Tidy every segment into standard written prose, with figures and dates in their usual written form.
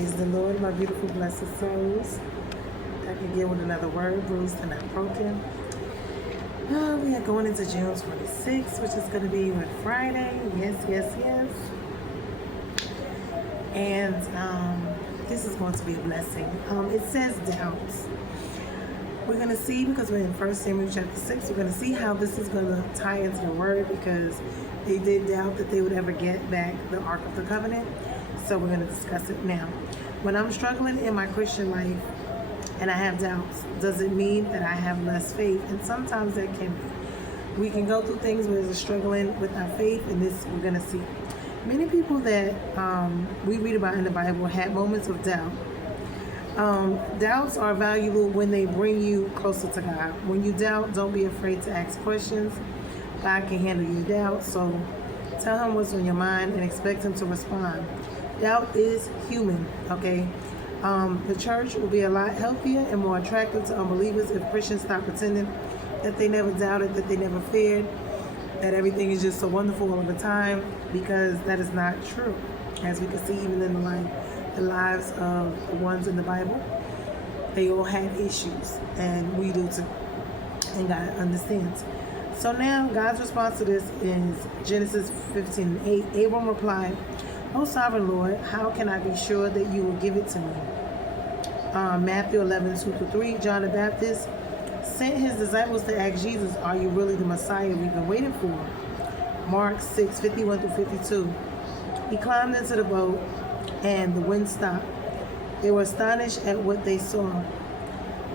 Praise the Lord, my beautiful blessed souls. I can get with another word, bruised and not broken. We are going into June 26th, which is going to be on Friday. Yes. And this is going to be a blessing. It says doubts. We're going to see, because we're in 1 Samuel chapter 6, we're going to see how this is going to tie into the word, because they did doubt that they would ever get back the Ark of the Covenant. So we're going to discuss it now. When I'm struggling in my Christian life and I have doubts, does it mean that I have less faith? And sometimes that can be. We can go through things where we're struggling with our faith, and this we're going to see. Many people that we read about in the Bible had moments of doubt. Doubts are valuable when they bring you closer to God. When you doubt, don't be afraid to ask questions. God can handle your doubt, so tell him what's on your mind and expect him to respond. Doubt is human, okay? The church will be a lot healthier and more attractive to unbelievers if Christians stop pretending that they never doubted, that they never feared, that everything is just so wonderful all the time, because that is not true. As we can see even in the lives of the ones in the Bible, they all had issues, and we do too, and God understands. So now God's response to this is Genesis 15:8. Abram replied, "O sovereign Lord, how can I be sure that you will give it to me?" Matthew 11:2-3. John the Baptist sent his disciples to ask Jesus, "Are you really the Messiah we've been waiting for?" Mark 6:51-52. He climbed into the boat and the wind stopped. They were astonished at what they saw.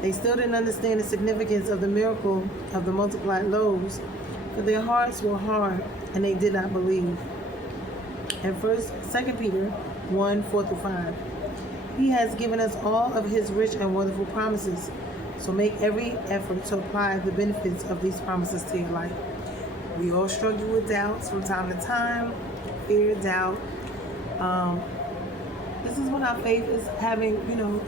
They still didn't understand the significance of the miracle of the multiplied loaves, for their hearts were hard and they did not believe. And 2 Peter 1:4-5. He has given us all of his rich and wonderful promises, so make every effort to apply the benefits of these promises to your life. We all struggle with doubts from time to time, fear, doubt. This is when our faith is having,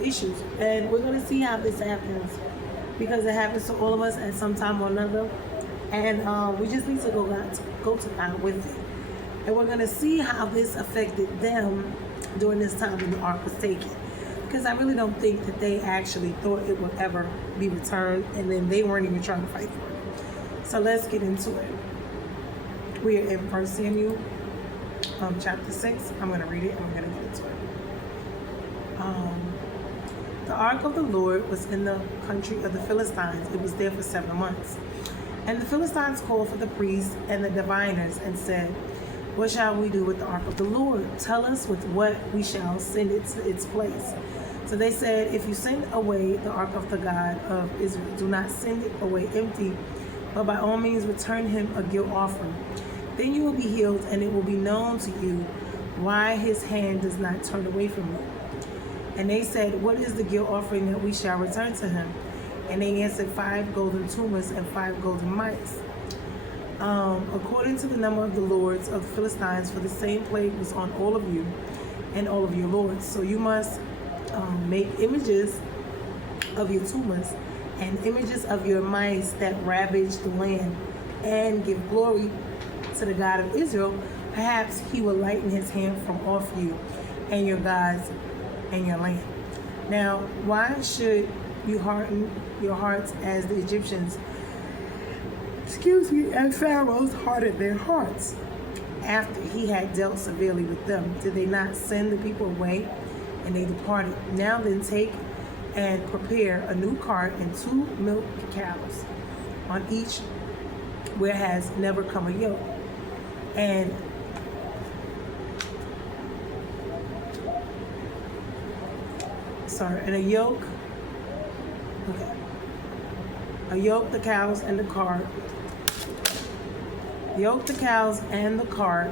issues. And we're going to see how this happens, because it happens to all of us at some time or another. And we just need to go to God with it. And we're going to see how this affected them during this time when the ark was taken. Because I really don't think that they actually thought it would ever be returned, and then they weren't even trying to fight for it. So let's get into it. We are in 1 Samuel chapter 6. I'm going to read it and we're going to get into it. The ark of the Lord was in the country of the Philistines. It was there for 7 months. And the Philistines called for the priests and the diviners and said, "What shall we do with the ark of the Lord? Tell us with what we shall send it to its place." So they said, "If you send away the ark of the God of Israel, do not send it away empty, but by all means return him a guilt offering. Then you will be healed, and it will be known to you why his hand does not turn away from you." And they said, "What is the guilt offering that we shall return to him?" And they answered, 5 golden tumors and 5 golden mice. According to the number of the lords of the Philistines, for the same plague was on all of you and all of your lords. So you must make images of your tumors and images of your mice that ravage the land, and give glory to the God of Israel. Perhaps he will lighten his hand from off you and your gods and your land. Now, why should you harden your hearts as the Egyptians, and Pharaoh's hardened their hearts after he had dealt severely with them? Did they not send the people away? And they departed. Now then, take and prepare a new cart and 2 milk cows, on each where has never come a yoke. And a yoke. Okay. A yoke the cows and the cart. Yoke the cows and the cart,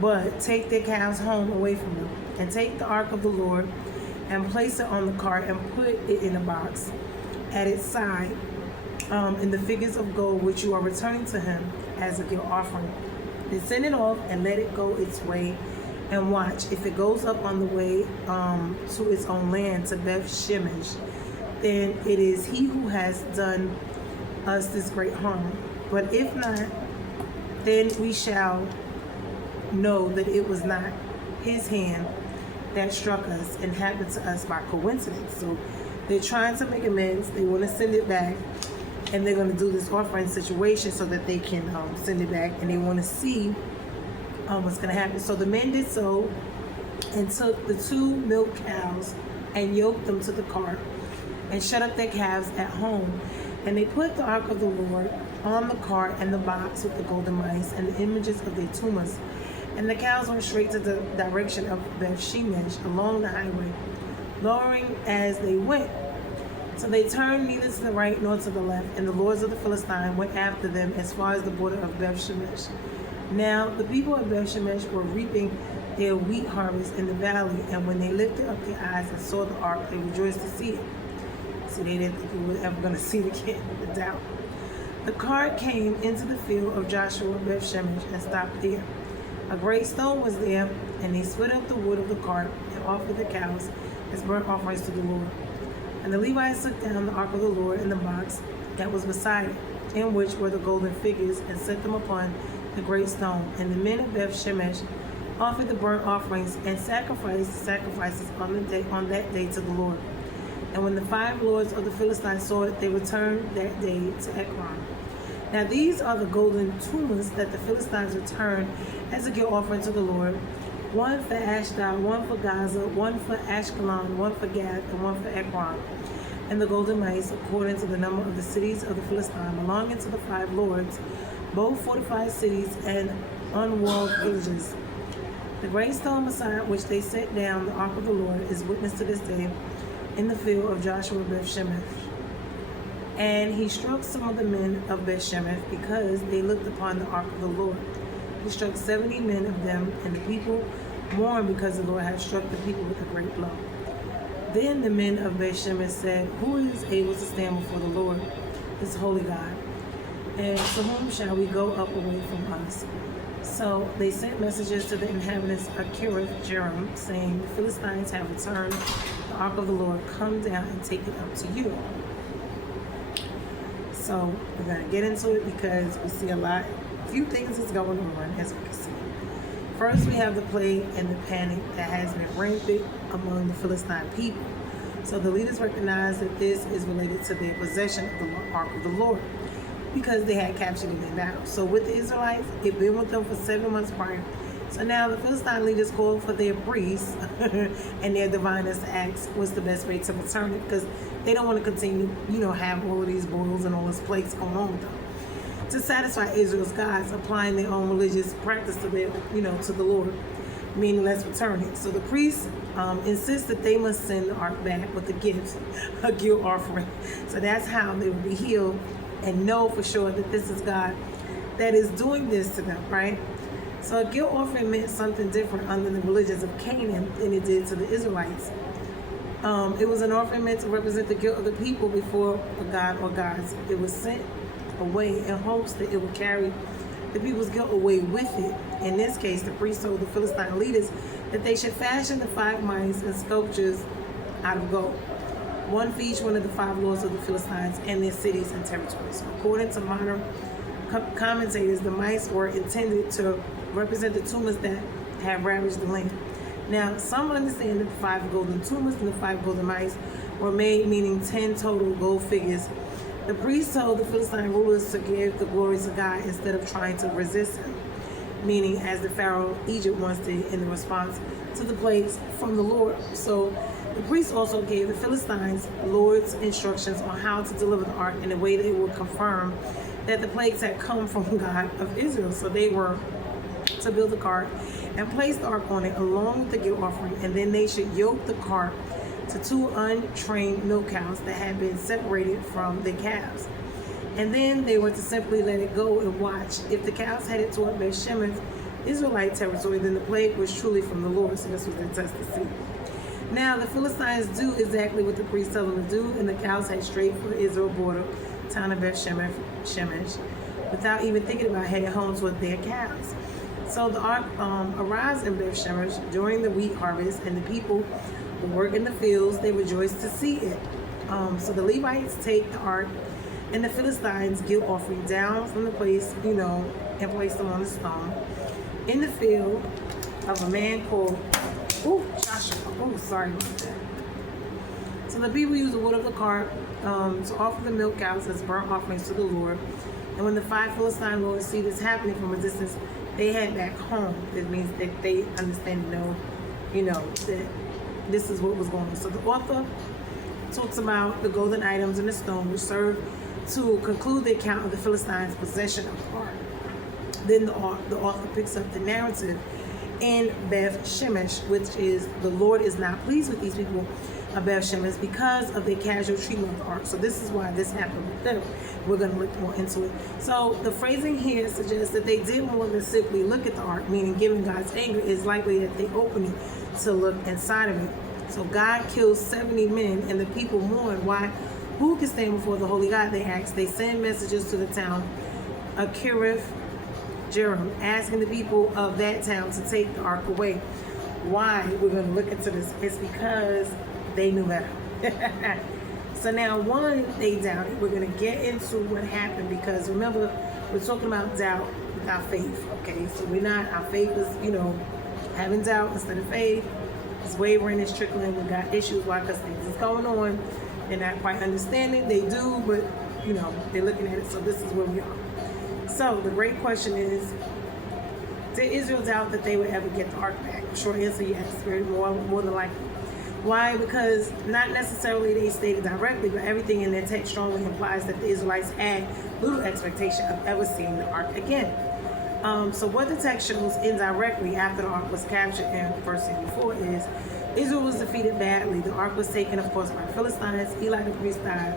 but take their cows home away from them. And take the ark of the Lord and place it on the cart and put it in a box at its side, in the figures of gold which you are returning to him as a guilt offering. Then send it off and let it go its way, and watch. If it goes up on the way to its own land, to Beth Shemesh, then it is he who has done us this great harm. But if not, then we shall know that it was not his hand that struck us and happened to us by coincidence. So they're trying to make amends. They want to send it back, and they're going to do this offering situation so that they can send it back, and they want to see what's going to happen. So the men did so and took the 2 milk cows and yoked them to the cart and shut up their calves at home. And they put the ark of the Lord on the cart and the box with the golden mice and the images of their tumors. And the cows went straight to the direction of Beth-Shemesh along the highway, lowering as they went. So they turned neither to the right nor to the left, and the lords of the Philistines went after them as far as the border of Beth-Shemesh. Now the people of Beth-Shemesh were reaping their wheat harvest in the valley, and when they lifted up their eyes and saw the ark, they rejoiced to see it. So they didn't think they were ever going to see it again, the doubt. The cart came into the field of Joshua Beth-Shemesh and stopped there. A great stone was there, and they split up the wood of the cart and offered the cows as burnt offerings to the Lord. And the Levites took down the ark of the Lord and the box that was beside it, in which were the golden figures, and set them upon the great stone. And the men of Beth-Shemesh offered the burnt offerings and sacrificed the sacrifices on that day to the Lord. And when the 5 lords of the Philistines saw it, they returned that day to Ekron. Now these are the golden tumors that the Philistines returned as a guilt offering to the Lord: 1 for Ashdod, 1 for Gaza, 1 for Ashkelon, 1 for Gath, and 1 for Ekron. And the golden mice, according to the number of the cities of the Philistines, belonging to the 5 lords, both fortified cities and unwalled villages. The great stone beside which they set down the ark of the Lord is witness to this day in the field of Joshua Beth-Shemesh. And he struck some of the men of Beth-Shemesh because they looked upon the ark of the Lord. He struck 70 men of them, and the people mourned because the Lord had struck the people with a great blow. Then the men of Beth-Shemesh said, "Who is able to stand before the Lord, this holy God? And to whom shall we go up away from us?" So they sent messages to the inhabitants of Kiriath Jearim, saying, "The Philistines have returned the ark of the Lord. Come down and take it up to you." So we're going to get into it because we see a few things is going on, as we can see. First, we have the plague and the panic that has been rampant among the Philistine people. So the leaders recognize that this is related to their possession of the ark of the Lord, because they had captured it in battle. So with the Israelites, it had been with them for 7 months prior. So now the Philistine leaders called for their priests and their diviners to ask what's the best way to return it, because they don't want to continue, have all of these boils and all this plagues going on with them. To satisfy Israel's gods, applying their own religious practice to their, to the Lord, meaning let's return it. So the priests insist that they must send the ark back with the gifts, a guilt offering. So that's how they will be healed and know for sure that this is God that is doing this to them, right? So a guilt offering meant something different under the religions of Canaan than it did to the Israelites. It was an offering meant to represent the guilt of the people before a god or gods. It was sent away in hopes that it would carry the people's guilt away with it. In this case, the priest told the Philistine leaders that they should fashion the 5 mice and sculptures out of gold, 1 for each one of the 5 lords of the Philistines and their cities and territories. According to modern commentators, the mice were intended to represent the tumors that had ravaged the land. Now, some understand that the 5 golden tumors and the 5 golden mice were made, meaning 10 total gold figures. The priest told the Philistine rulers to give the glory to God instead of trying to resist him, meaning as the Pharaoh of Egypt once did in the response to the plagues from the Lord. So the priest also gave the Philistines lords instructions on how to deliver the ark in a way that would confirm that the plagues had come from God of Israel. So they were to build the cart and place the ark on it along with the guilt offering, and then they should yoke the cart to 2 untrained milk cows that had been separated from the calves. And then they were to simply let it go and watch. If the cows headed toward Beth-Shemesh, Israelite territory, then the plague was truly from the Lord. So this was their test to see. Now the Philistines do exactly what the priest told them to do, and the cows head straight for Israel border, town of Beth-Shemesh, without even thinking about heading home toward their calves. So the ark arrives in Beth-Shemesh during the wheat harvest, and the people who work in the fields, they rejoice to see it. So the Levites take the ark and the Philistines' guilt offering down from the place, and place them on the stone in the field of a man called Joshua. Oh, sorry about that. So the people used the wood of the cart to offer the milk cows as burnt offerings to the Lord. And when the 5 Philistine lords see this happening from a distance, they head back home. That means that they understand and know, that this is what was going on. So the author talks about the golden items and the stone which served to conclude the account of the Philistines' possession of the ark. Then the author picks up the narrative in Beth Shemesh, which is the Lord is not pleased with these people of Beth Shemesh because of their casual treatment of the ark. So this is why this happened with them. We're going to look more into it. So the phrasing here suggests that they did more than simply look at the ark, meaning given God's anger, it's likely that they opened it to look inside of it. So God kills 70 men and the people mourn. Why? Who can stand before the holy God? They asked. They send messages to the town of Kirith Jearim, asking the people of that town to take the ark away. Why? We're going to look into this. It's because they knew better. So now, one, they doubted. We're going to get into what happened because remember, we're talking about doubt without faith. Okay, so our faith is, having doubt instead of faith. It's wavering, it's trickling. We got issues. Why? Because things is going on. They're not quite understanding. They do, but they're looking at it. So this is where we are. So the great question is, did Israel doubt that they would ever get the ark back? Short answer, yes, very more than likely. Why? Because not necessarily they stated directly, but everything in their text strongly implies that the Israelites had little expectation of ever seeing the ark again. So what the text shows indirectly after the ark was captured in 1 Samuel 4 is Israel was defeated badly. The ark was taken, of course, by the Philistines. Eli the priest died.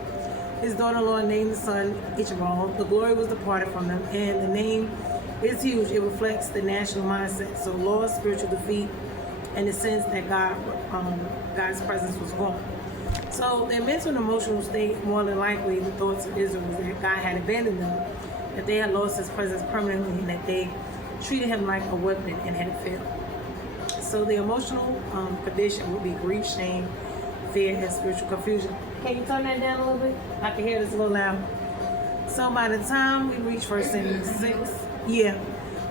His daughter-in-law named the son Ichabod. The glory was departed from them, and the name is huge. It reflects the national mindset. So loss, spiritual defeat, and the sense that God's presence was gone. So their mental and emotional state, more than likely, the thoughts of Israel was that God had abandoned them, that they had lost his presence permanently, and that they treated him like a weapon and had failed. So the emotional condition would be grief, shame, fear, and spiritual confusion. Can you turn that down a little bit? I can hear this a little loud. So by the time we reach 1 Samuel 6,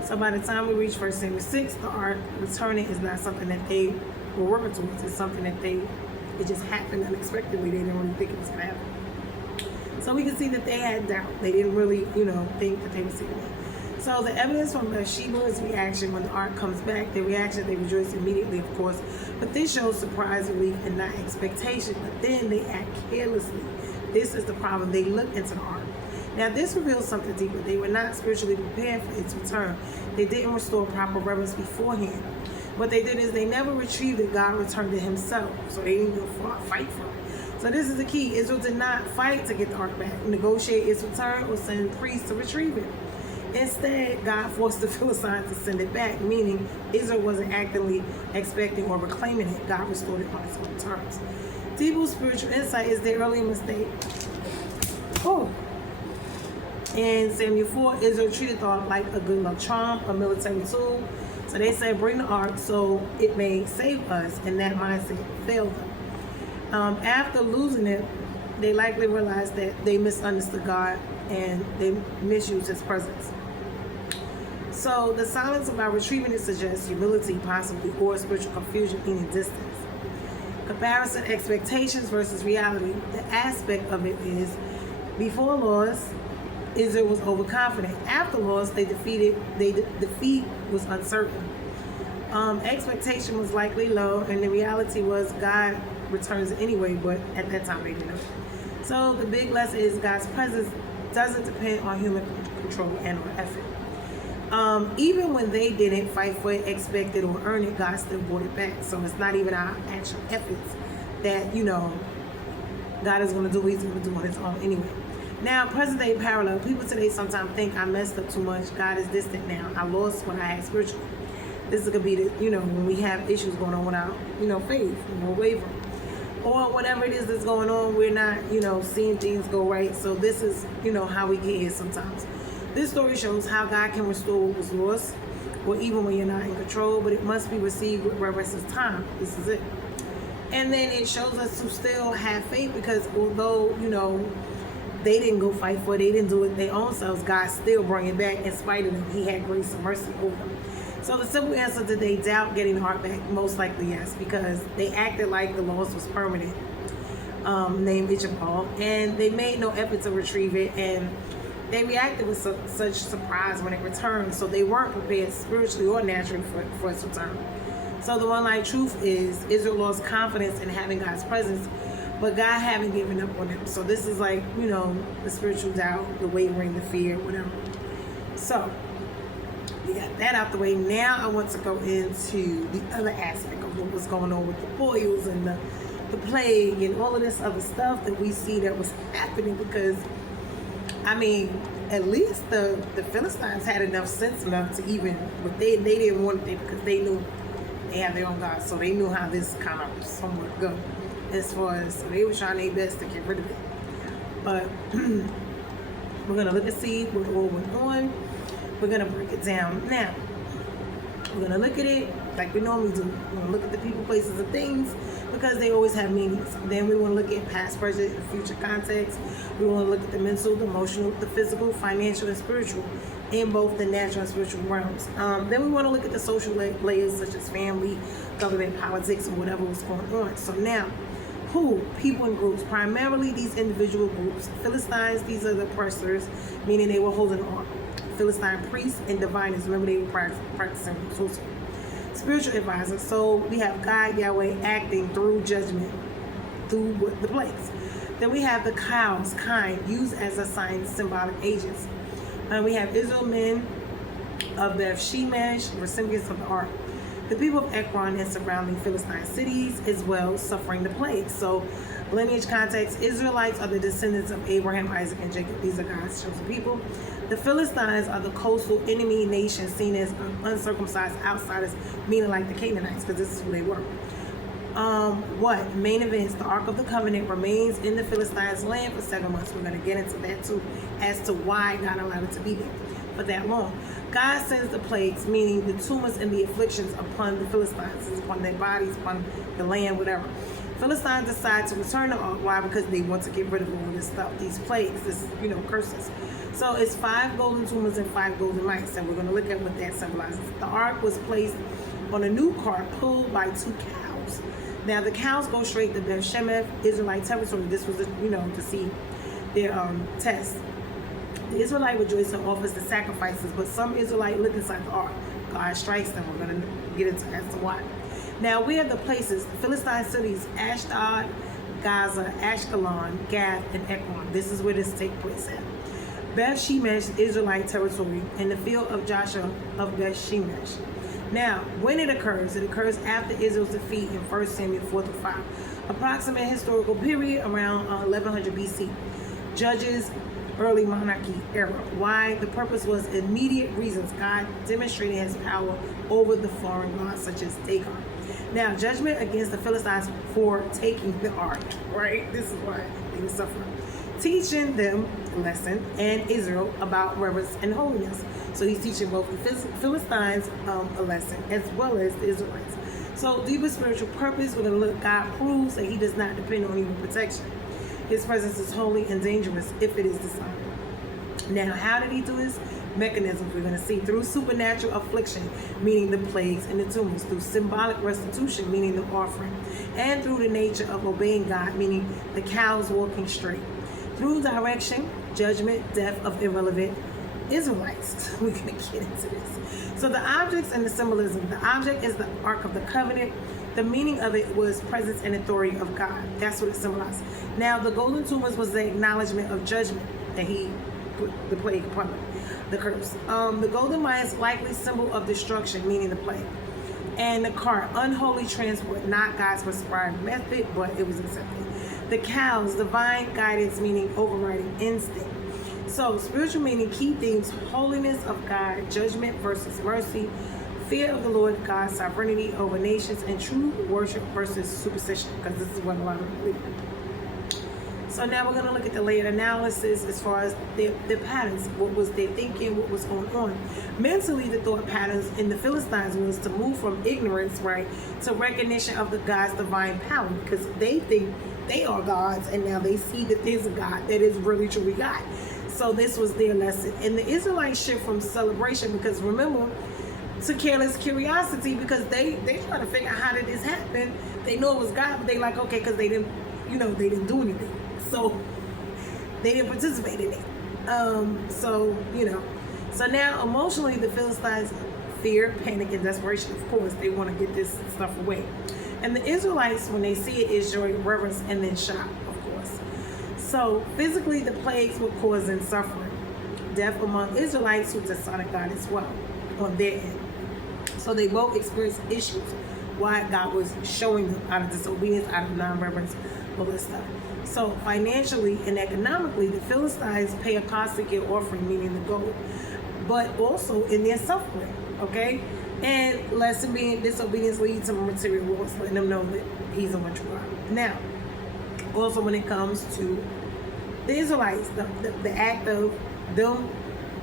So by the time we reach 1 Samuel 6, the ark returning is not something that they were working towards. It's something that it just happened unexpectedly. They didn't really think it was going to happen. So we can see that they had doubt. They didn't really, think that they would see it. So the evidence from Bathsheba's reaction when the ark comes back, their reaction, they rejoice immediately, of course. But this shows surprise, relief, and not expectation. But then they act carelessly. This is the problem. They look into the ark. Now this reveals something deeper. They were not spiritually prepared for its return. They didn't restore proper reverence beforehand. What they did is they never retrieved it. God returned it himself. So they didn't even fight for it. So this is the key. Israel did not fight to get the ark back, negotiate its return, or send priests to retrieve it. Instead, God forced the Philistines to send it back, meaning Israel wasn't actively expecting or reclaiming it. God restored it on its own terms. Deeper spiritual insight is their early mistake. In Samuel 4, Israel treated the ark like a good luck charm, a military tool. So they said, bring the ark so it may save us, and that mindset failed them. After losing it, they likely realized that they misunderstood God and they misused his presence. So the silence about retrieving it suggests humility, possibly, or spiritual confusion, meaning distance. Comparison, expectations versus reality. The aspect of it is, before loss, Israel was overconfident. After loss, defeat was uncertain. Expectation was likely low, and the reality was God returns anyway, but at that time they didn't know. So the big lesson is God's presence doesn't depend on human control and or effort. Even when they didn't fight for it, expect it, or earn it, God still brought it back. So it's not even our actual efforts that, God is going to do what he's going to do on his own anyway. Now, present day parallel. People today sometimes think I messed up too much. God is distant now. I lost what I had spiritually. This is going to be the, when we have issues going on with our, faith, we're wavering. Or whatever it is that's going on, we're not, seeing things go right. So this is, how we get here sometimes. This story shows how God can restore what was lost, or even when you're not in control, but it must be received with reverence as time. This is it. And then it shows us to still have faith, because although, they didn't go fight for it, they didn't do it their own selves, God still brought it back in spite of them. He had grace and mercy over them. So the simple answer, did they doubt getting the ark back? Most likely yes, because they acted like the loss was permanent, named Ichabod, and they made no effort to retrieve it, and they reacted with such surprise when it returned, so they weren't prepared spiritually or naturally for its return. So the one light truth is Israel lost confidence in having God's presence, but God haven't given up on them. So this is like, the spiritual doubt, the wavering, the fear, whatever. So we got that out the way. Now I want to go into the other aspect of what was going on with the boils and the plague and all of this other stuff that we see that was happening, because at least the Philistines had enough sense enough to even, but they didn't want it because they knew they have their own God, so they knew how this kind of somewhat go. As far as, so they were trying their best to get rid of it. But we're gonna look and see what all went on. We're gonna break it down now. We're gonna look at it like we normally do. We're gonna look at the people, places, and things, because they always have meanings. Then we want to look at past, present, and future context. We want to look at the mental, the emotional, the physical, financial, and spiritual in both the natural and spiritual realms. Then we want to look at the social layers such as family, government, politics, and whatever was going on. So now, who? People and groups. Primarily these individual groups. Philistines, these are the oppressors, meaning they were holding on. Philistine priests and diviners, remember they were practicing sorcery. Spiritual advisors. So we have God, Yahweh, acting through judgment, through the plagues. Then we have the cows, kind, used as a sign, symbolic agents. And we have Israel men of Beth Shemesh, recipients of the ark. The people of Ekron and surrounding Philistine cities as well, suffering the plagues. So lineage context, Israelites are the descendants of Abraham, Isaac, and Jacob. These are God's chosen people. The Philistines are the coastal enemy nation seen as uncircumcised outsiders, meaning like the Canaanites, because this is who they were. Main events, the Ark of the Covenant remains in the Philistines' land for 7 months. We're going to get into that too, as to why God allowed it to be there for that long. God sends the plagues, meaning the tumors and the afflictions upon the Philistines, upon their bodies, upon the land, whatever. Philistines decide to return the ark. Why? Because they want to get rid of all this stuff, these plagues, this, curses. So it's 5 golden tumors and 5 golden mice, and we're going to look at what that symbolizes. The ark was placed on a new cart pulled by 2 cows. Now the cows go straight to Beth Shemesh, Israelite territory. This was, to see their test. The Israelite rejoiced and offers the sacrifices, but some Israelite look inside the ark. God strikes them. We're going to get into as to why. Now we have the places, the Philistine cities, Ashdod, Gaza, Ashkelon, Gath, and Ekron. This is where this takes place at. Beth Shemesh, Israelite territory, and the field of Joshua of Beth Shemesh. Now, when it occurs after Israel's defeat in 1 Samuel 4-5. Approximate historical period around 1100 BC. Judges, early monarchy era. Why? The purpose was immediate reasons. God demonstrating his power over the foreign gods such as Dagon. Now, judgment against the Philistines for taking the ark, right? This is why they were suffering. Teaching them a lesson and Israel about reverence and holiness. So he's teaching both the Philistines a lesson as well as the Israelites. So deeper spiritual purpose, we're going to look, God proves that he does not depend on human protection. His presence is holy and dangerous if it is desired. Now, how did he do this? Mechanisms we're going to see through supernatural affliction, meaning the plagues and the tumors, through symbolic restitution, meaning the offering, and through the nature of obeying God, meaning the cows walking straight. Through direction, judgment, death of irrelevant Israelites. We're going to get into this. So the objects and the symbolism. The object is the Ark of the Covenant. The meaning of it was presence and authority of God. That's what it symbolized. Now, the golden tumors was the acknowledgement of judgment that he put the plague upon them, the curse. The golden mice, likely symbol of destruction, meaning the plague. And the cart, unholy transport, not God's prescribed method, but it was accepted. The cows, divine guidance, meaning overriding instinct. So, spiritual meaning, key themes, holiness of God, judgment versus mercy, fear of the Lord, God's sovereignty over nations, and true worship versus superstition, because this is what a lot of them believe. So now we're going to look at the layered analysis as far as their patterns. What was their thinking? What was going on? Mentally, the thought patterns in the Philistines was to move from ignorance, right, to recognition of the God's divine power, because they think they are gods, and now they see that there's a God that is really truly God. So this was their lesson. And the Israelites shift from celebration, because remember, to careless curiosity because they trying to figure out how did this happen. They know it was God, but they like, okay, because they didn't, they didn't do anything. So they didn't participate in it. So now emotionally the Philistines fear, panic, and desperation. Of course, they want to get this stuff away. And the Israelites, when they see it, is joy, reverence, and then shock, of course. So physically, the plagues were causing suffering, death among Israelites who dishonored God as well on their end. So they both experienced issues why God was showing them out of disobedience, out of non-reverence, all this stuff. So financially and economically, the Philistines pay a cost to get offering, meaning the gold, but also in their suffering, okay? And lesson being disobedience leads to material loss, letting them know that he's a much God. Now, also when it comes to the Israelites, the act of them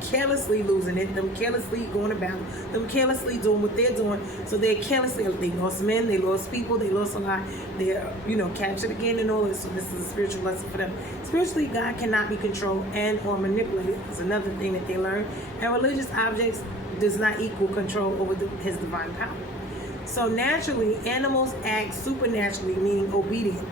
carelessly losing it, them carelessly going about, them carelessly doing what they're doing. So they're carelessly, they lost men, they lost people, they lost a lot. They're, captured again and all this. So this is a spiritual lesson for them. Spiritually, God cannot be controlled and or manipulated. It's another thing that they learn. And religious objects does not equal control over his divine power. So naturally, animals act supernaturally, meaning obedient.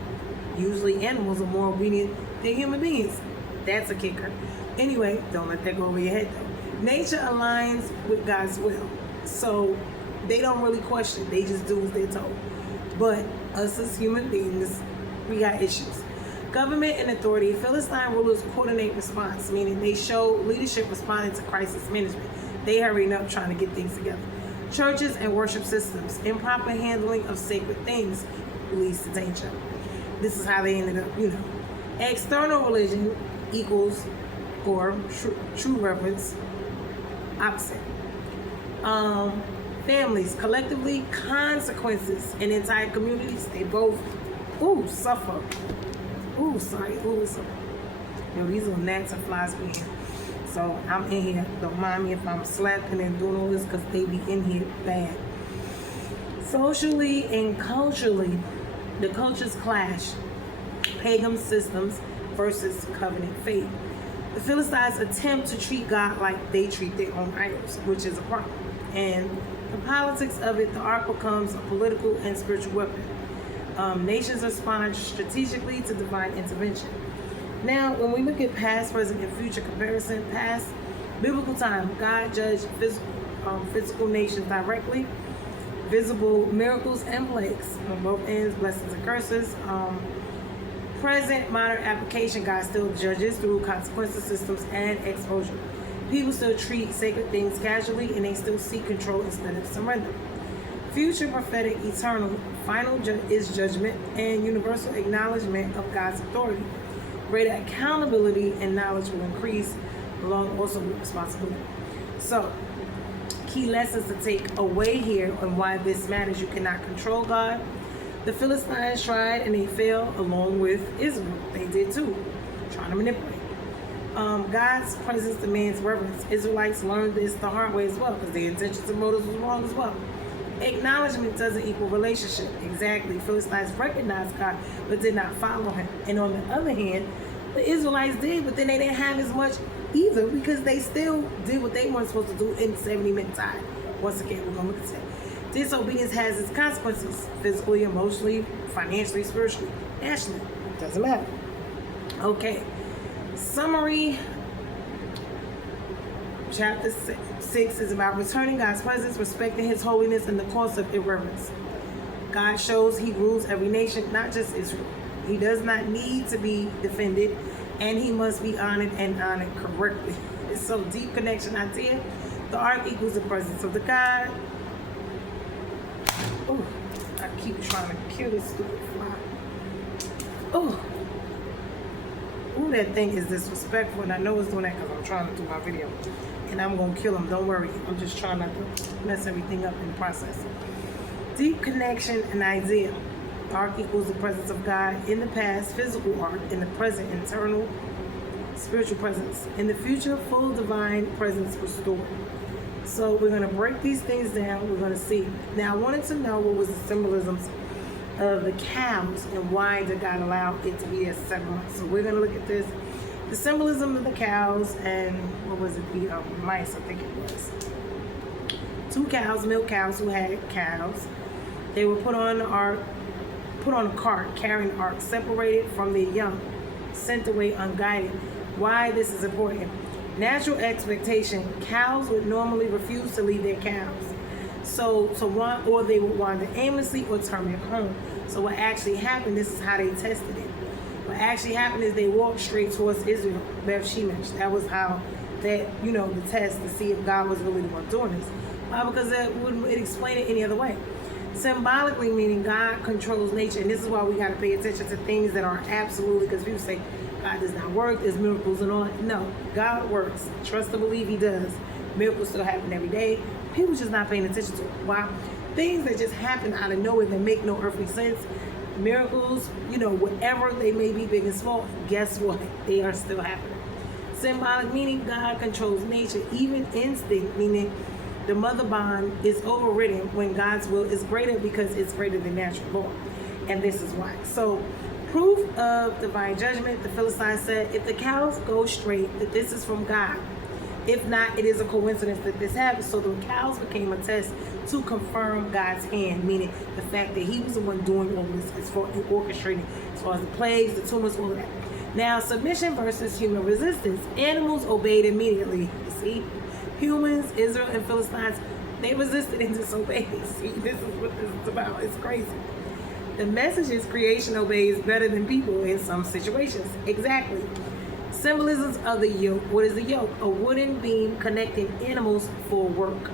Usually animals are more obedient than human beings. That's a kicker. Anyway, don't let that go over your head though. Nature aligns with God's will. So they don't really question. They just do as they're told. But us as human beings, we got issues. Government and authority. Philistine rulers coordinate response, meaning they show leadership responding to crisis management. They hurrying up trying to get things together. Churches and worship systems. Improper handling of sacred things leads to danger. This is how they ended up, External religion equals or true reverence, opposite. Families, collectively, consequences in entire communities, they both, suffer. These little gnats and flies be here. So I'm in here. Don't mind me if I'm slapping and doing all this because they be in here bad. Socially and culturally, the cultures clash. Pagan systems versus covenant faith. The Philistines attempt to treat God like they treat their own idols, which is a problem. And the politics of it, the ark becomes a political and spiritual weapon. Nations respond strategically to divine intervention. Now, when we look at past, present, and future comparison, past, biblical time, God judged physical nations directly, visible miracles and plagues on both ends, blessings and curses. Present, modern application, God still judges through consequences, systems, and exposure. People still treat sacred things casually, and they still seek control instead of surrender. Future, prophetic, eternal, final is judgment and universal acknowledgement of God's authority. Greater accountability and knowledge will increase, along also with responsibility. So, key lessons to take away here on why this matters. You cannot control God. The Philistines tried and they failed along with Israel. They did too, trying to manipulate. God's presence demands reverence. Israelites learned this the hard way as well because their intentions and motives was wrong as well. Acknowledgement doesn't equal relationship. Exactly. Philistines recognized God but did not follow him. And on the other hand, the Israelites did, but then they didn't have as much either because they still did what they weren't supposed to do in the 70-minute time. Once again, we're going to look at that. Disobedience has its consequences, physically, emotionally, financially, spiritually, nationally. Doesn't matter. Okay. Summary. Chapter 6 is about returning God's presence, respecting his holiness, and the cost of irreverence. God shows he rules every nation, not just Israel. He does not need to be defended, and he must be honored and honored correctly. It's so deep connection idea. The ark equals the presence of the God. Oh, I keep trying to kill this stupid fly. Oh, that thing is disrespectful, and I know it's doing that because I'm trying to do my video. And I'm going to kill him, don't worry. I'm just trying not to mess everything up in the process. Deep connection and idea. Ark equals the presence of God in the past, physical ark, in the present, internal, spiritual presence. In the future, full divine presence restored. So we're going to break these things down. We're going to see. Now, I wanted to know what was the symbolisms of the cows and why did God allow it to be at 7 months. So we're going to look at this. The symbolism of the cows and what was it? The mice, I think it was. Two cows, milk cows who had calves. They were put on a cart carrying the ark, separated from their young, sent away unguided. Why this is important? Natural expectation: cows would normally refuse to leave their calves, or they would wander aimlessly or turn back home. So what actually happened? This is how they tested it. What actually happened is they walked straight towards Israel, Beth Shemesh. That was how the test to see if God was really the one doing this. Why? Because that wouldn't explain it any other way. Symbolically, meaning God controls nature, and this is why we got to pay attention to things that are absolutely, because people say God does not work, there's miracles and all that. No, God works. Trust to believe He does. Miracles still happen every day. People just not paying attention to it. Why? Things that just happen out of nowhere that make no earthly sense. Miracles, whatever they may be, big and small, guess what? They are still happening. Symbolic meaning God controls nature, even instinct, meaning the mother bond is overridden when God's will is greater because it's greater than natural law. And this is why. So, proof of divine judgment, the Philistines said, if the cows go straight, that this is from God. If not, it is a coincidence that this happened. So the cows became a test to confirm God's hand, meaning the fact that He was the one doing all this as far as orchestrating, as far as the plagues, the tumors, all of that. Now, submission versus human resistance. Animals obeyed immediately. You see? Humans, Israel, and Philistines, they resisted and disobeyed. See, this is what this is about. It's crazy. The message is creation obeys better than people in some situations. Exactly. Symbolisms of the yoke. What is the yoke? A wooden beam connecting animals for work.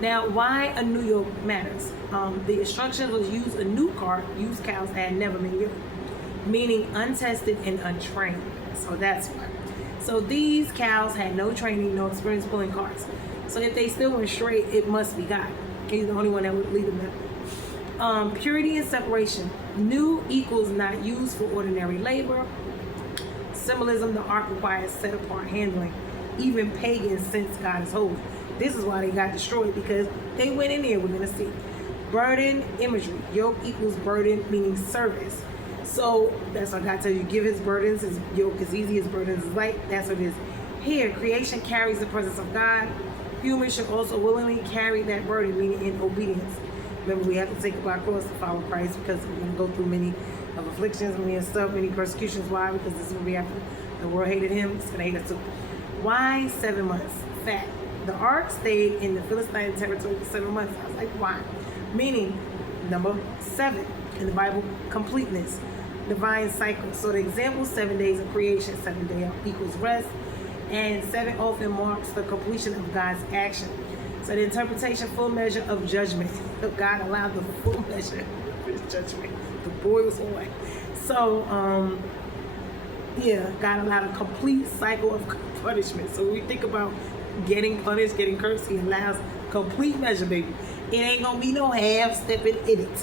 Now, why a new yoke matters? The instructions was use a new cart, use cows that had never been yoked, meaning untested and untrained. So that's why. So these cows had no training, no experience pulling carts. So if they still went straight, it must be God. He's the only one that would lead them that way. Purity and separation. New equals not used for ordinary labor. Symbolism: the ark requires set apart handling. Even pagans sense God is holy. This is why they got destroyed, because they went in there. We're going to see. Burden imagery. Yoke equals burden, meaning service. So that's why God tells you, give His burdens. His yoke is easy, His burdens is light. That's what it is. Here, creation carries the presence of God. Humans should also willingly carry that burden, meaning in obedience. Remember, we have to take up our cross to follow Christ, because we're going to go through many of afflictions, many persecutions. Why? Because this is what we have to. The world hated Him, it's going to hate us too. Why 7 months? Fact. The ark stayed in the Philistine territory for 7 months. I was like, why? Meaning, number 7 in the Bible, completeness. Divine cycle. So the example, 7 days of creation, 7 days equals rest, and 7 often marks the completion of God's action. So the interpretation, full measure of judgment. God allowed the full measure of His judgment. The boy was on. So, God allowed a complete cycle of punishment. So when we think about getting punished, getting cursed, He allows complete measure, baby. It ain't gonna be no half stepping in it.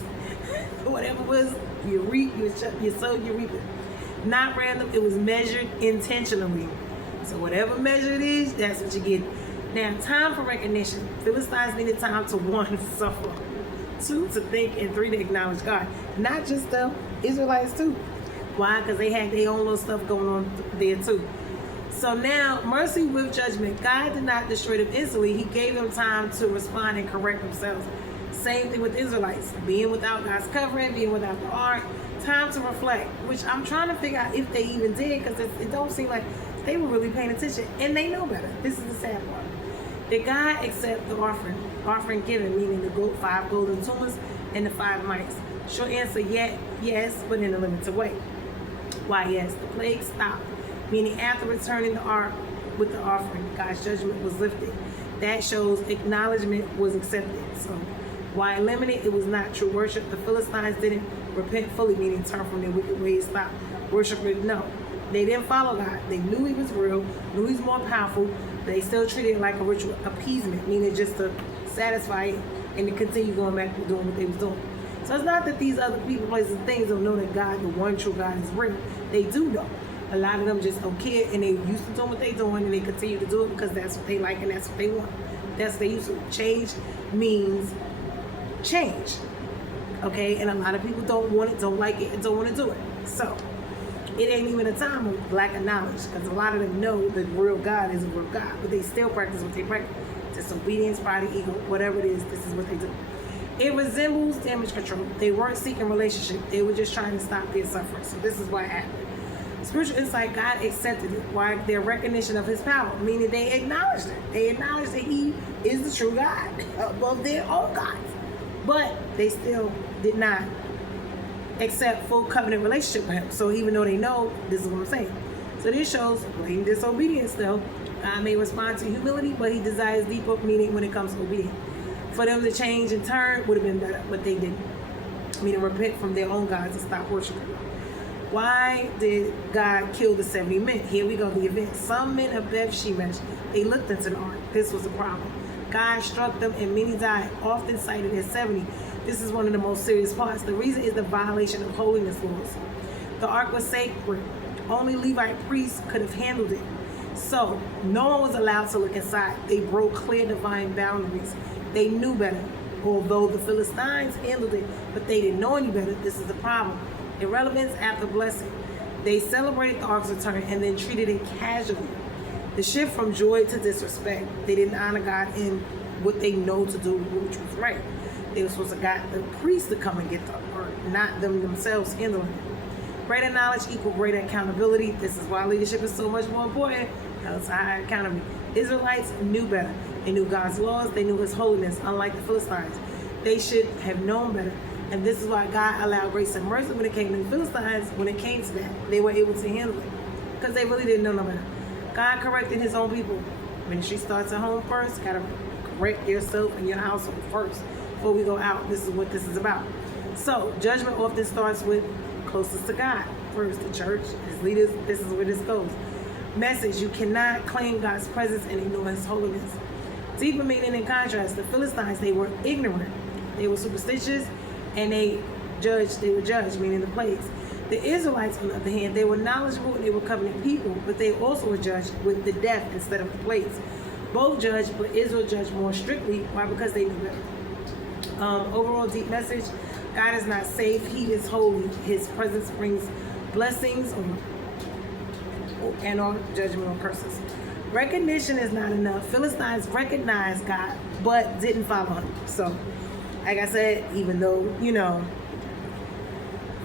Whatever was, you reap, you sow, you reap it. Not random, it was measured intentionally. So whatever measure it is, that's what you get. Now, time for recognition. Philistines needed time to 1, suffer, 2, to think, and 3, to acknowledge God. Not just the Israelites too. Why? Because they had their own little stuff going on there too. So now, mercy with judgment. God did not destroy them instantly. He gave them time to respond and correct themselves. Same thing with the Israelites. Being without God's covering, being without the ark. Time to reflect, which I'm trying to figure out if they even did, because it don't seem like they were really paying attention. And they know better. This is the sad part. Did God accept the offering? Offering given, meaning the 5 golden tumors and the 5 mites. Short answer, yes, but in a limited way. Why yes? The plague stopped. Meaning after returning the ark with the offering, God's judgment was lifted. That shows acknowledgement was accepted. So why limited? It was not true worship. The Philistines didn't repent fully, meaning turn from their wicked ways, stop worshiping. No, they didn't follow God. They knew He was real, knew He's more powerful. They still treated it like a ritual appeasement, meaning just to satisfy it and to continue going back to doing what they was doing. So it's not that these other people, places, and things don't know that God, the one true God, is real. They do know. A lot of them just don't care, and they used to doing what they're doing, and they continue to do it because that's what they like and that's what they want. That's what they used to. Change means change. Okay? And a lot of people don't want it, don't like it, and don't want to do it. So it ain't even a time of lack of knowledge, because a lot of them know that real God is a real God, but they still practice what they practice. disobedience, body, ego, whatever it is, this is what they do. It resembles damage control. They weren't seeking relationship. They were just trying to stop their suffering. So this is what happened. Spiritual insight, God accepted it. Why? Their recognition of his power, meaning they acknowledged it. They acknowledged that he is the true God above their own gods. But they still did not accept full covenant relationship with him. So even though they know, this is what I'm saying. So this shows blatant disobedience though. God may respond to humility, but he desires deeper meaning when it comes to obedience. For them to change and turn would have been better, but they didn't. Meaning repent from their own gods and stop worshiping. Why did God kill the 70 men? Here we go, the event. Some men of Beth Shemesh, they looked into the ark. This was a problem. God struck them and many died, often cited as 70. This is one of the most serious parts. The reason is the violation of holiness laws. The ark was sacred. Only Levite priests could have handled it. So no one was allowed to look inside. They broke clear divine boundaries. They knew better. Although the Philistines handled it, but they didn't know any better. This is the problem. Irrelevance after blessing. They celebrated the ark's return and then treated it casually. The shift from joy to disrespect. They didn't honor God in what they know to do, which was right. They were supposed to get the priest to come and get the ark, not them themselves handling it. Greater knowledge equal greater accountability. This is why leadership is so much more important. Because high accountability. Israelites knew better. They knew God's laws. They knew his holiness, unlike the Philistines. They should have known better. And this is why God allowed grace and mercy when it came to the Philistines. When it came to that, they were able to handle it. Because they really didn't know no better. God corrected his own people. Ministry starts at home first. Got to correct yourself and your household first. Before we go out, this is what this is about. So, judgment often starts with closest to God. First, the church, his leaders, this is where this goes. Message, you cannot claim God's presence and ignore his holiness. Deeper meaning in contrast, the Philistines, they were ignorant. They were superstitious and they were judged, meaning the plagues. The Israelites, on the other hand, they were knowledgeable and they were covenant people, but they also were judged with the death instead of the plagues. Both judged, but Israel judged more strictly. Why? Because they knew better. Overall deep message, God is not safe, he is holy. His presence brings blessings and all judgment or curses. Recognition is not enough. Philistines recognized God, but didn't follow him. So, like I said, even though,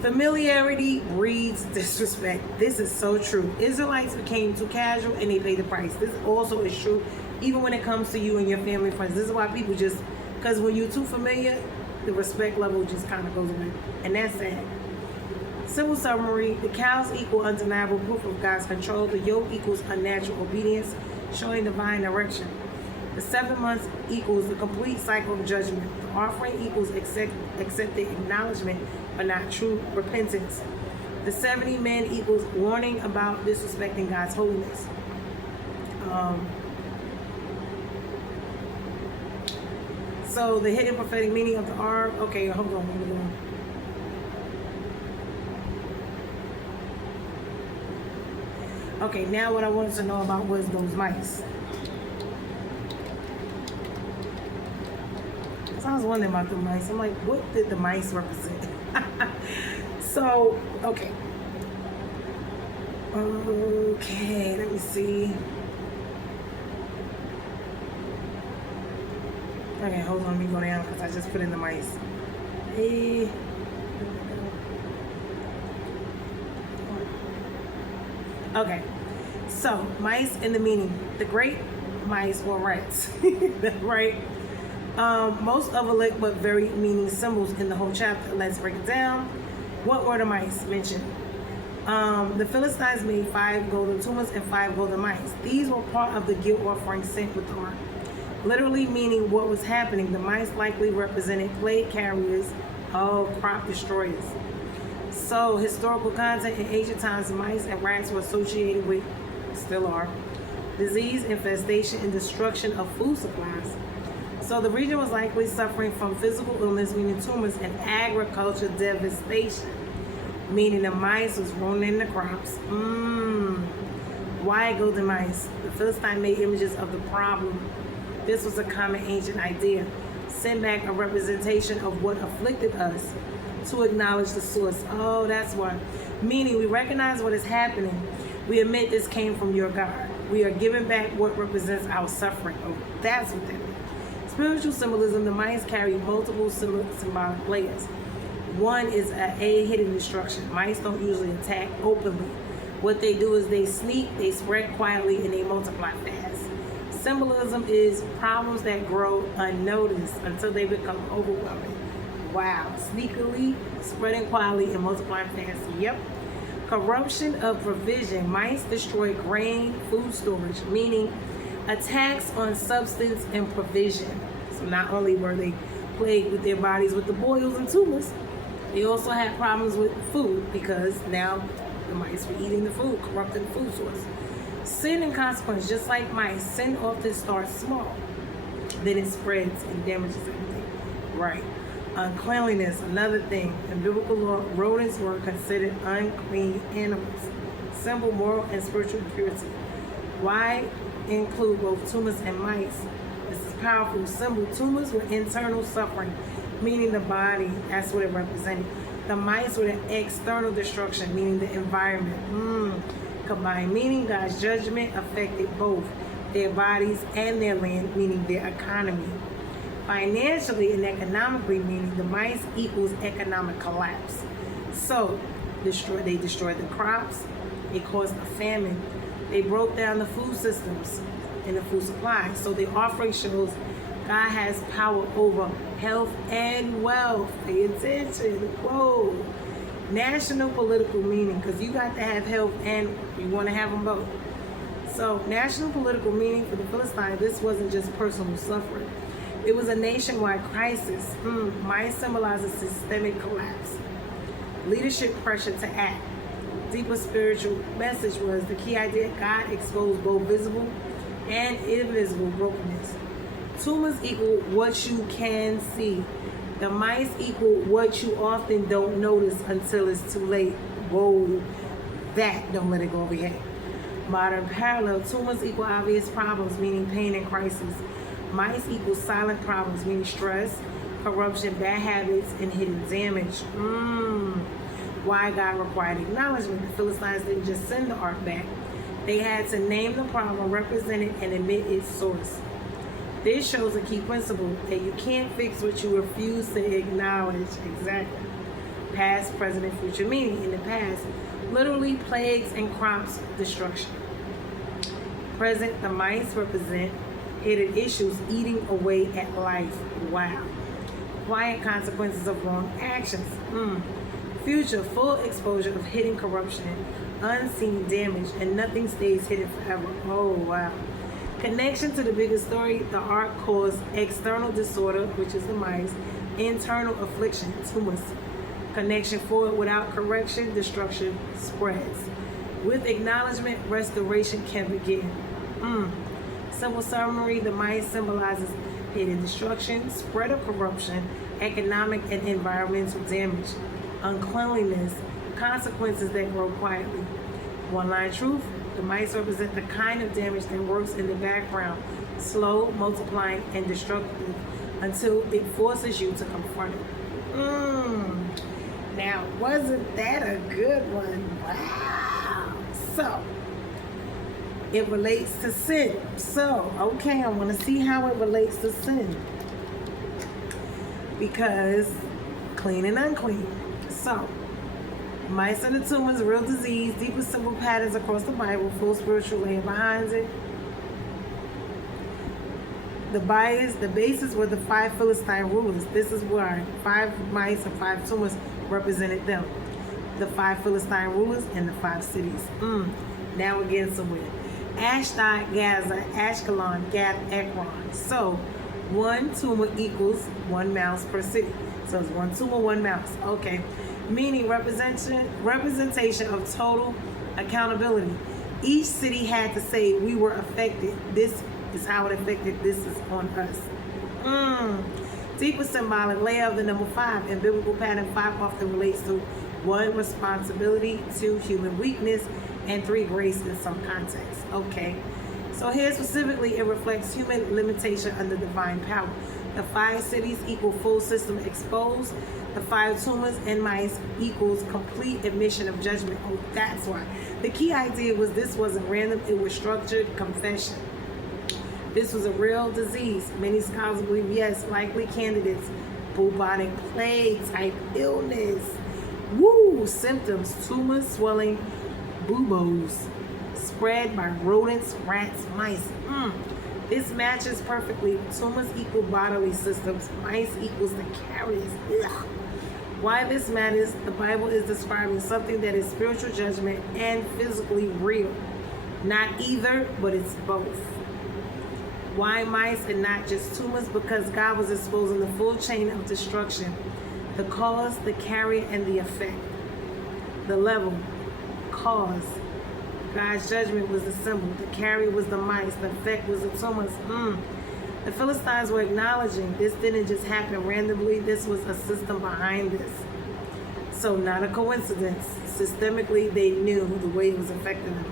familiarity breeds disrespect. This is so true. Israelites became too casual and they paid the price. This also is true even when it comes to you and your family and friends. This is why people because when you're too familiar, the respect level just kind of goes away. And that's sad. Simple summary, the cows equal undeniable proof of God's control. The yoke equals unnatural obedience, showing divine direction. The 7 months equals the complete cycle of judgment. The offering equals accepted acknowledgement, but not true repentance. The 70 men equals warning about disrespecting God's holiness. So the hidden prophetic meaning of the ark. Okay, hold on. Okay, now what I wanted to know about was those mice. So I was wondering about the mice. I'm like, what did the mice represent? So, okay. Okay, let me see. Okay, hold on, let me go down because I just put in the mice. Hey. Okay, so mice in the meaning. The great mice or rats, right? Most overlooked but very meaning symbols in the whole chapter. Let's break it down. What were the mice mentioned? The Philistines made 5 golden tumors and 5 golden mice. These were part of the guilt offering sent with the ark. Literally meaning what was happening. The mice likely represented plague carriers, crop destroyers. So, historical content in ancient times, mice and rats were associated with, still are, disease, infestation, and destruction of food supplies. So the region was likely suffering from physical illness, meaning tumors, and agriculture devastation, meaning the mice was ruining the crops. Why golden mice? The Philistine made images of the problem. This was a common ancient idea. Send back a representation of what afflicted us to acknowledge the source. Oh, that's why. Meaning we recognize what is happening. We admit this came from your God. We are giving back what represents our suffering. Oh, that's what that means. Spiritual symbolism, the mice carry multiple symbolic layers. One is a hidden destruction. Mice don't usually attack openly. What they do is they sneak, they spread quietly, and they multiply fast. Symbolism is problems that grow unnoticed until they become overwhelming. Wow. Sneakily, spreading quietly, and multiplying fast. Yep. Corruption of provision. Mice destroy grain, food storage, meaning attacks on substance and provision. So not only were they plagued with their bodies with the boils and tumors, they also had problems with food because now the mice were eating the food, corrupting the food source. Sin and consequence, just like mice, sin often starts small, then it spreads and damages everything. Right. Uncleanliness, another thing. In biblical law, rodents were considered unclean animals. Symbol, moral, and spiritual purity. Why include both tumors and mice? This is powerful. Symbol, tumors were internal suffering, meaning the body, that's what it represented. The mice were the external destruction, meaning the environment. Combined, meaning God's judgment affected both their bodies and their land, meaning their economy. Financially and economically, meaning the mice equals economic collapse. So, they destroyed the crops, they caused a famine, they broke down the food systems and the food supply. So the offering shows God has power over health and wealth. Pay attention. Whoa. National political meaning, because you got to have health and you want to have them both. So national political meaning for the Philistines, this wasn't just personal suffering. It was a nationwide crisis. Mice symbolizes systemic collapse. Leadership pressure to act. Deeper spiritual message was the key idea: God exposed both visible and invisible brokenness. Tumors equal what you can see. The mice equal what you often don't notice until it's too late. Whoa, that don't let it go over your head. Modern parallel, tumors equal obvious problems, meaning pain and crisis. Mice equal silent problems, meaning stress, corruption, bad habits, and hidden damage. Why God required acknowledgement. The Philistines didn't just send the ark back. They had to name the problem, represent it, and admit its source. This shows a key principle that you can't fix what you refuse to acknowledge. Exactly. Past, present, and future meaning. In the past, literally plagues and crops destruction. Present, the mice represent hidden issues eating away at life. Wow. Quiet consequences of wrong actions. Future, full exposure of hidden corruption, unseen damage, and nothing stays hidden forever. Oh, wow. Connection to the bigger story, the ark caused external disorder, which is the mice, internal affliction, tumors. Connection forward, without correction, destruction spreads. With acknowledgement, restoration can begin. Simple summary, the mice symbolizes hidden destruction, spread of corruption, economic and environmental damage, uncleanliness, consequences that grow quietly. One line truth, the mice represent the kind of damage that works in the background, slow, multiplying, and destructive until it forces you to confront it. Now, wasn't that a good one? Wow. So, it relates to sin. So, okay, I want to see how it relates to sin. Because clean and unclean. So, mice and the tumors, real disease, deepest symbol patterns across the Bible, full spiritual layer behind it. The basis were the 5 Philistine rulers. This is where 5 mice and 5 tumors represented them. The 5 Philistine rulers and the 5 cities. Now we're getting somewhere. Ashdod, Gaza, Ashkelon, Gath, Ekron. So, 1 tumor equals 1 mouse per city. So it's 1 tumor, 1 mouse. Okay. Meaning representation of total accountability. Each city had to say we were affected. This is how it affected. This is on us. Deeper symbolic layer of the number 5. In biblical pattern, 5 often relates to 1, responsibility, 2, human weakness, and 3, grace in some context. Okay. So here specifically, it reflects human limitation under divine power. The 5 cities equal full system exposed. The 5 tumors and mice equals complete admission of judgment. Oh, that's why. The key idea was this wasn't random. It was structured confession. This was a real disease. Many scholars believe, yes, likely candidates. Bubonic plague type illness. Woo! Symptoms: tumors, swelling, buboes, spread by rodents, rats, mice. This matches perfectly. Tumors equal bodily systems. Mice equals the carriers. Ugh. Why this matters: the Bible is describing something that is spiritual judgment and physically real. Not either, but it's both. Why mice and not just tumors? Because God was exposing the full chain of destruction. The cause, the carrier, and the effect. The level, cause. God's judgment was the symbol. The carrier was the mice. The effect was the tumors. The Philistines were acknowledging this didn't just happen randomly. This was a system behind this. So not a coincidence. Systemically, they knew the way it was affecting them.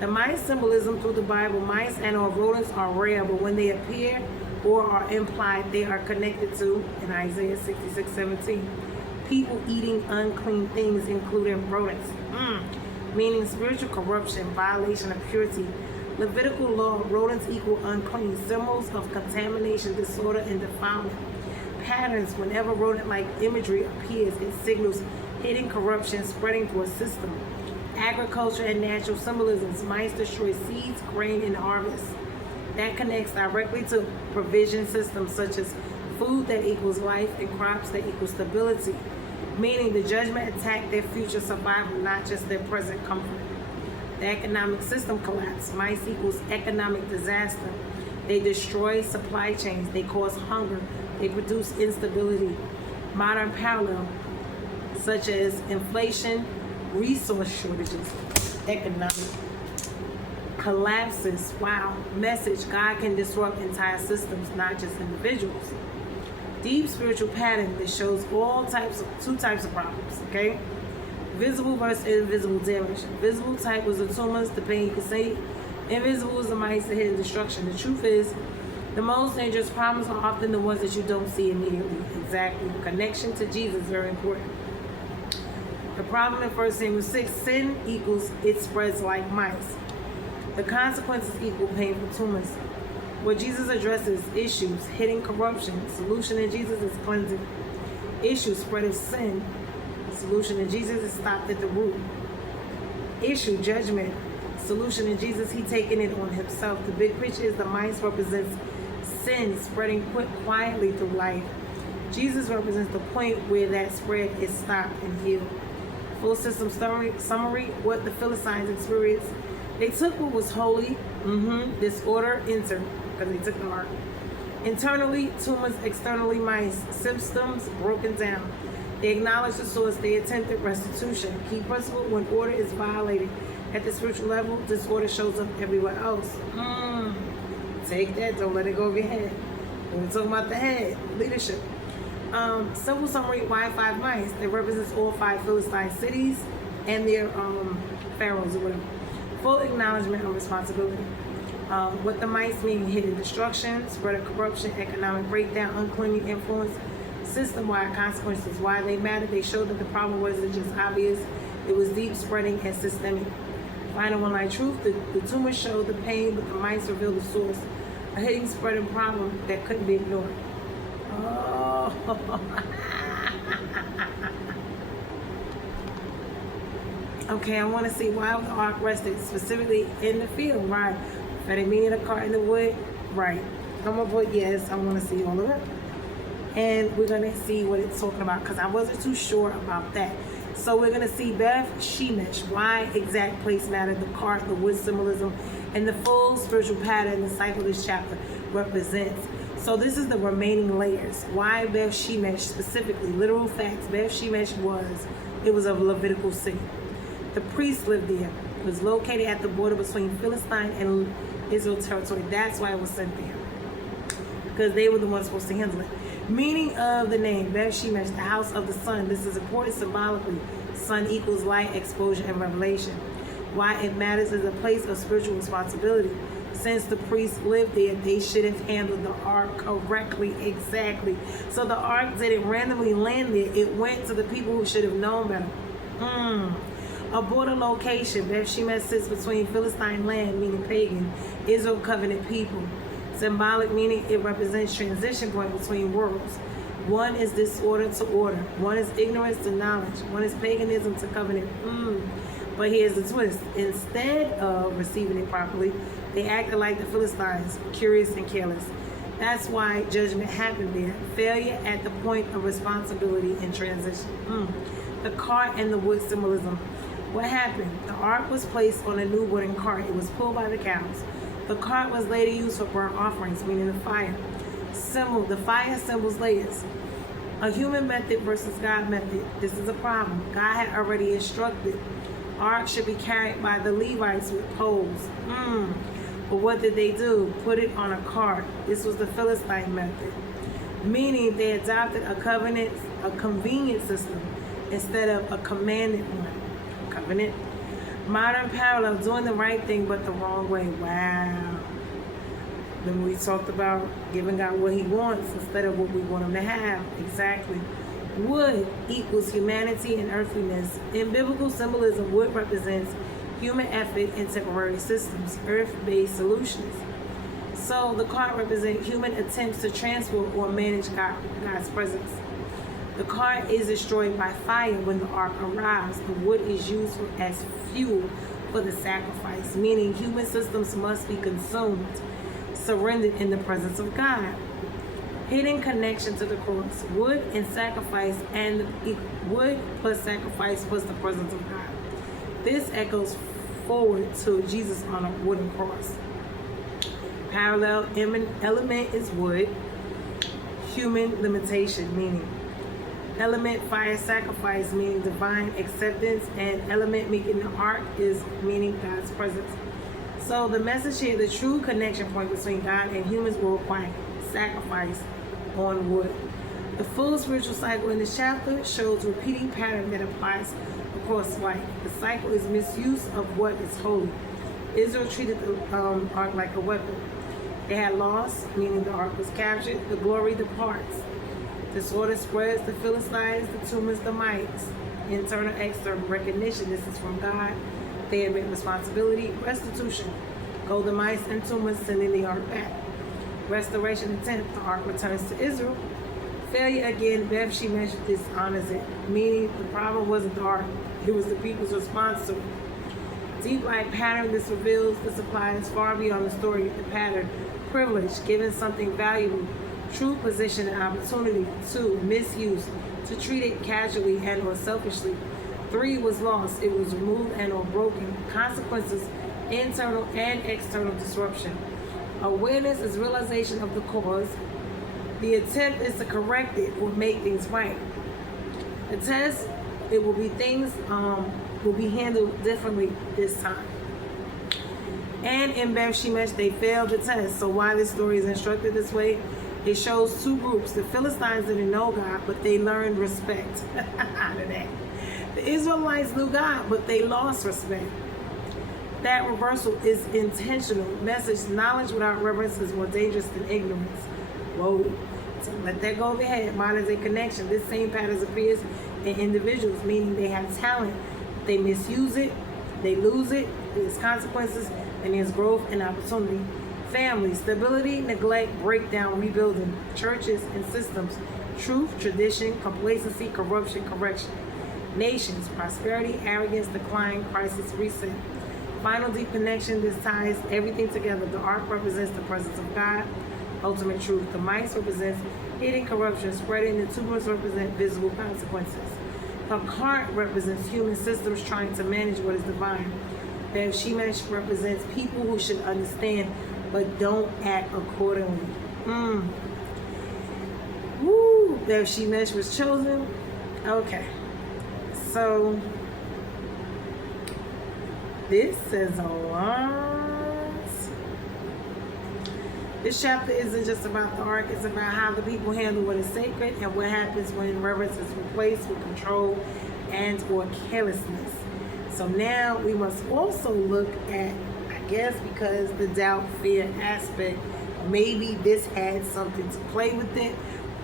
The mice symbolism through the Bible: mice and or rodents are rare, but when they appear or are implied, they are connected to, in Isaiah 66:17, people eating unclean things, including rodents. Meaning spiritual corruption, violation of purity. Levitical law: rodents equal unclean, symbols of contamination, disorder, and defilement. Patterns: whenever rodent-like imagery appears, it signals hidden corruption spreading through a system. Agriculture and natural symbolisms: mice destroy seeds, grain, and harvest. That connects directly to provision systems such as food that equals life and crops that equal stability. Meaning the judgment attacked their future survival, not just their present comfort. The economic system collapse: mice equals economic disaster. They destroy supply chains. They cause hunger. They produce instability. Modern parallel, such as inflation, resource shortages, economic collapses. Wow. Message: God can disrupt entire systems, not just individuals. Deep spiritual pattern that shows two types of problems. Okay, visible versus invisible damage. Visible type was the tumors, the pain you can see. Invisible was the mice, the hidden destruction. The truth is, the most dangerous problems are often the ones that you don't see immediately. Exactly. Connection to Jesus is very important. The problem in 1 Samuel 6: sin equals it spreads like mice. The consequences equal painful tumors. Where Jesus addresses issues: hidden corruption. Solution in Jesus is cleansing. Issue: spread of sin. Solution in Jesus is stopped at the root. Issue: judgment. Solution in Jesus, he taking it on himself. The big picture is the mice represents sin spreading quietly through life. Jesus represents the point where that spread is stopped and healed. Full system summary: what the Philistines experienced. They took what was holy, disorder entered, because they took the ark. Internally, tumors; externally, mice. Systems broken down. They acknowledged the source. They attempted restitution. Key principle: when order is violated at the spiritual level, disorder shows up everywhere else. Take that. Don't let it go over your head. We're talking about the head, leadership. Simple summary: why 5 mice? That represents all 5 Philistine cities and their pharaohs or whatever. Full acknowledgement of responsibility. What the mice mean: hidden destruction, spread of corruption, economic breakdown, unclean influence, system-wide consequences. Why they matter: they showed that the problem wasn't just obvious, it was deep, spreading, and systemic. Final one-line truth: the tumors showed the pain, but the mice revealed the source. A hidden, spreading problem that couldn't be ignored. Oh. Okay, I want to see why the ark rested specifically in the field, right? That it mean in a cart in the wood, right? I'm gonna put yes. I want to see all of it, and we're gonna see what it's talking about because I wasn't too sure about that. So we're gonna see Beth Shemesh. Why exact place matter? The cart, the wood symbolism, and the full spiritual pattern the cycle of this chapter represents. So this is the remaining layers. Why Beth Shemesh specifically? Literal facts. Beth Shemesh was a Levitical city. The priests lived there. It was located at the border between Philistine and Israel territory. That's why it was sent there, because they were the ones supposed to handle it. Meaning of the name Beth Shemesh, the house of the sun. This is important symbolically. Sun equals light, exposure, and revelation. Why it matters is a place of spiritual responsibility. Since the priests lived there, they should have handled the ark correctly. Exactly. So the ark didn't randomly land there. It went to the people who should have known better. A border location. Beth Shemesh sits between Philistine land, meaning pagan, Israel covenant people. Symbolic meaning it represents transition point between worlds. One is disorder to order. One is ignorance to knowledge. One is paganism to covenant. But here's the twist. Instead of receiving it properly, they acted like the Philistines, curious and careless. That's why judgment happened there. Failure at the point of responsibility and transition. The cart and the wood symbolism. What happened? The ark was placed on a new wooden cart. It was pulled by the cows. The cart was later used for burnt offerings, meaning the fire. The fire symbols layers. A human method versus God method. This is a problem. God had already instructed. Ark should be carried by the Levites with poles. But what did they do? Put it on a cart. This was the Philistine method. Meaning they adopted a convenient system instead of a commanded one. Covenant. Modern parallel, doing the right thing but the wrong way. Wow. Then we talked about giving God what he wants instead of what we want him to have. Exactly. Wood equals humanity and earthliness. In biblical symbolism, wood represents human effort in temporary systems, earth-based solutions. So the cart represents human attempts to transfer or manage God's presence. The cart is destroyed by fire when the ark arrives. The wood is used as fuel for the sacrifice, meaning human systems must be consumed, surrendered in the presence of God. Hidden connection to the cross. Wood and sacrifice, and wood plus sacrifice plus the presence of God. This echoes forward to Jesus on a wooden cross. Parallel element is wood. Human limitation, meaning element fire sacrifice, meaning divine acceptance, and element making the ark is meaning God's presence. So the message here, the true connection point between God and humans will require sacrifice on wood. The full spiritual cycle in this chapter shows repeating pattern that applies across life. The cycle is misuse of what is holy. Israel treated the ark like a weapon. They had loss, meaning the ark was captured. The glory departs. Disorder spreads. The Philistines, the tumors, the mites. Internal, external recognition. This is from God. They admit responsibility. Restitution. Go the mice and tumors, sending the ark back. Restoration intent. The ark returns to Israel. Failure again. Beth Shemesh dishonors it. Meaning the problem wasn't the ark. It was the people's response to it. Deep light pattern. This reveals this applies far beyond the story of the pattern. Privilege. Given something valuable. True position and opportunity. 2. Misuse. To treat it casually and or selfishly. 3 was lost. It was removed and or broken. Consequences. Internal and external disruption. Awareness is realization of the cause. The attempt is to correct it or make things right. The test, it will be things will be handled differently this time. And in Beth Shemesh, they failed the test. So why this story is instructed this way? It shows two groups. The Philistines didn't know God, but they learned respect out of that. The Israelites knew God, but they lost respect. That reversal is intentional. Message, knowledge without reverence is more dangerous than ignorance. Whoa. So let that go over your head. Modern day connection. This same pattern appears in individuals, meaning they have talent. They misuse it, they lose it, there's consequences, and there's growth and opportunity. Family, stability, neglect, breakdown, rebuilding. Churches and systems, truth, tradition, complacency, corruption, correction. Nations, prosperity, arrogance, decline, crisis, reset. Final deep connection, this ties everything together. The ark represents the presence of God, ultimate truth. The mice represents hidden corruption, spreading. The tumors represent visible consequences. The cart represents human systems trying to manage what is divine. Beth Shemesh represents people who should understand but don't act accordingly. Woo! Beth Shemesh was chosen. Okay. So this says a lot. This chapter isn't just about the ark, it's about how the people handle what is sacred and what happens when reverence is replaced with control and or carelessness. So now we must also look at, I guess because the doubt, fear aspect, maybe this had something to play with it,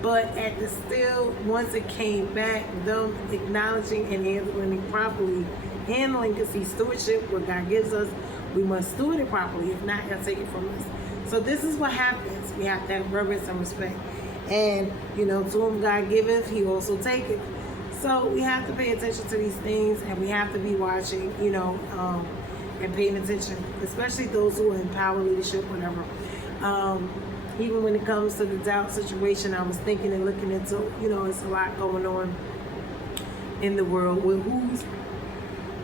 but at the still, once it came back, them acknowledging and handling it properly, handling, because see, stewardship, what God gives us, we must steward it properly. If not, He'll take it from us. So this is what happens. We have to have reverence and respect. And, you know, to whom God giveth, he also taketh. So we have to pay attention to these things, and we have to be watching, you know, and paying attention, especially those who are in power, leadership, whatever. Even when it comes to the doubt situation, I was thinking and looking into, you know, it's a lot going on in the world with who's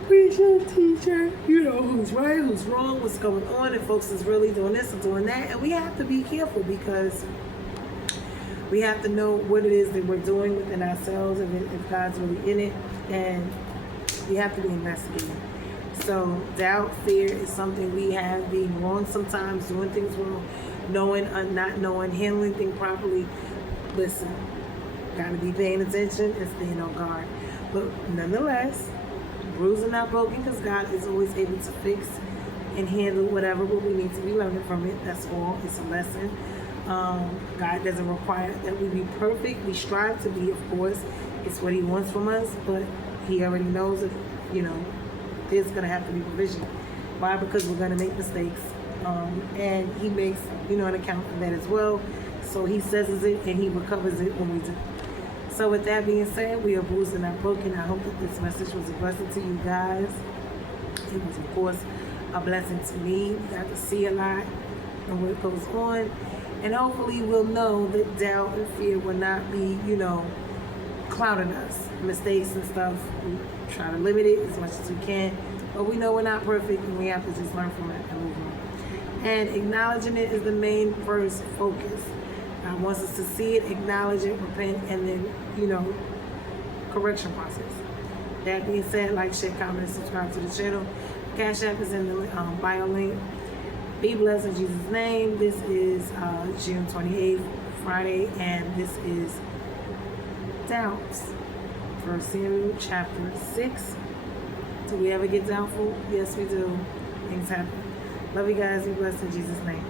preacher, teacher, you know, who's right, who's wrong, what's going on, and folks is really doing this and doing that. And we have to be careful, because we have to know what it is that we're doing within ourselves, and if God's really in it, and we have to be investigating. So doubt, fear is something we have, being wrong sometimes, doing things wrong, knowing, not knowing, handling things properly. Listen, gotta be paying attention and staying on guard. But nonetheless, bruised and not broken, because God is always able to fix and handle whatever, but we need to be learning from it. That's all. It's a lesson. God doesn't require that we be perfect. We strive to be, of course. It's what he wants from us, but he already knows that, you know, there's going to have to be provision. Why? Because we're going to make mistakes. And he makes, you know, an account for that as well. So he says it and he recovers it when we do. So with that being said, we are bruised and not broken. I hope that this message was a blessing to you guys. It was, of course, a blessing to me. We got to see a lot and what goes on. And hopefully we'll know that doubt and fear will not be, you know, clouding us. Mistakes and stuff, we try to limit it as much as we can. But we know we're not perfect, and we have to just learn from it and move on. And acknowledging it is the main first focus. God wants us to see it, acknowledge it, repent, and then, you know, correction process. That being said, like, share, comment, and subscribe to the channel. Cash App is in the bio link. Be blessed in Jesus' name. This is June 28th, Friday, and this is doubts. 1 Samuel chapter 6. Do we ever get doubtful? Yes, we do. Things happen. Love you guys. Be blessed in Jesus' name.